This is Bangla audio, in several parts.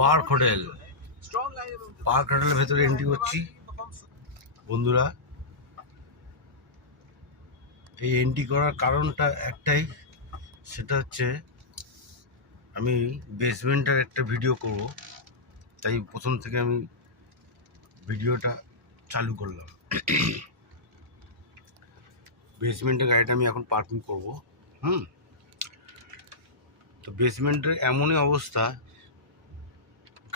পার্ক হোটেল, পার্ক হোটেলের ভেতরে এন্ট্রি করছি বন্ধুরা। এই এন্ট্রি করার কারণটা একটাই, সেটা হচ্ছে আমি বেসমেন্টের একটা ভিডিও করব, তাই প্রথম থেকে আমি ভিডিওটা চালু করলাম। বেসমেন্টের গাড়িটা আমি এখন পার্কিং করব। তো বেসমেন্টের এমনই অবস্থা,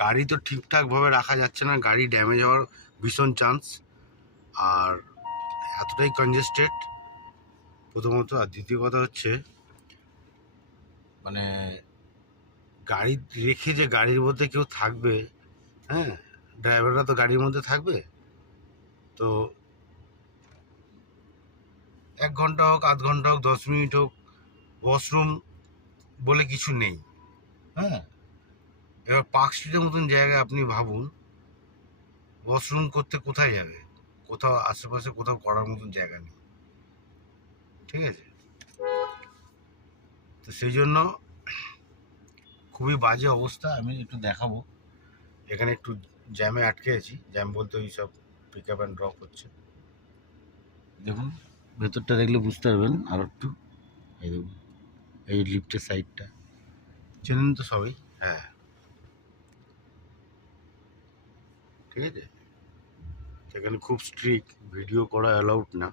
গাড়ি তো ঠিকঠাকভাবে রাখা যাচ্ছে না, গাড়ি ড্যামেজ হওয়ার ভীষণ চান্স। আর এতটাই কনজেস্টেড প্রথমত, আর দ্বিতীয় কথা হচ্ছে মানে গাড়ি রেখে যে গাড়ির মধ্যে কেউ থাকবে, হ্যাঁ, ড্রাইভাররা তো গাড়ির মধ্যে থাকবে, তো 1 ঘন্টা হোক, আধ ঘন্টা হোক, 10 মিনিট হোক, ওয়াশরুম বলে কিছু নেই। হ্যাঁ, এবার পার্ক স্ট্রিটের মতন জায়গায় আপনি ভাবুন ওয়াশরুম করতে কোথায় যাবে, কোথাও আশেপাশে কোথাও করার মতন জায়গা নেই, ঠিক আছে? তো সেই জন্য খুবই বাজে অবস্থা। আমি একটু দেখাবো, এখানে একটু জ্যামে আটকে আছি, জ্যাম বলতে ওই সব পিক আপ অ্যান্ড ড্রপ হচ্ছে। দেখুন ভেতরটা দেখলে বুঝতে পারবেন আর একটু। এই দেখুন, এই লিফটের সাইডটা চেনেন তো সবাই? হ্যাঁ, ঠিক আছে। সেখানে খুব স্ট্রিক্ট, ভিডিও করা অ্যালাউড না।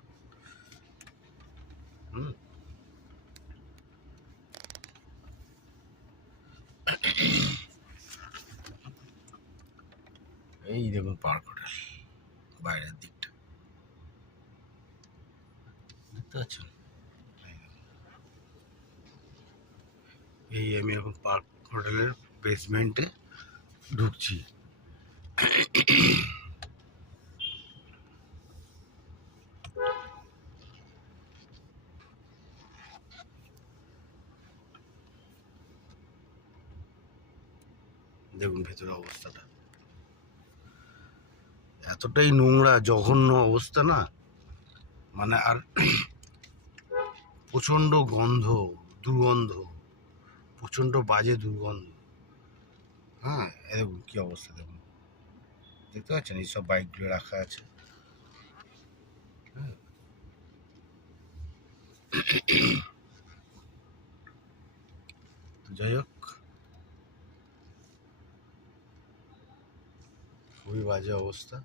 এই দেখুন পার্ক হোটেল বাইরের দিকটা দেখতে পাচ্ছেন। এই আমি এখন পার্ক হোটেলের বেসমেন্টে ঢুকছি। দেখুন ভেতরের অবস্থাটা এতটাই নোংরা, জঘন্য অবস্থা না, মানে আর প্রচণ্ড গন্ধ, দুর্গন্ধ, প্রচণ্ড বাজে দুর্গন্ধ। হ্যাঁ, দেখুন কী অবস্থা, দেখুন দেখতে পাচ্ছেন এইসব বাইকগুলো রাখা আছে। হ্যাঁ, যাই হোক, খুবই বাজে অবস্থা।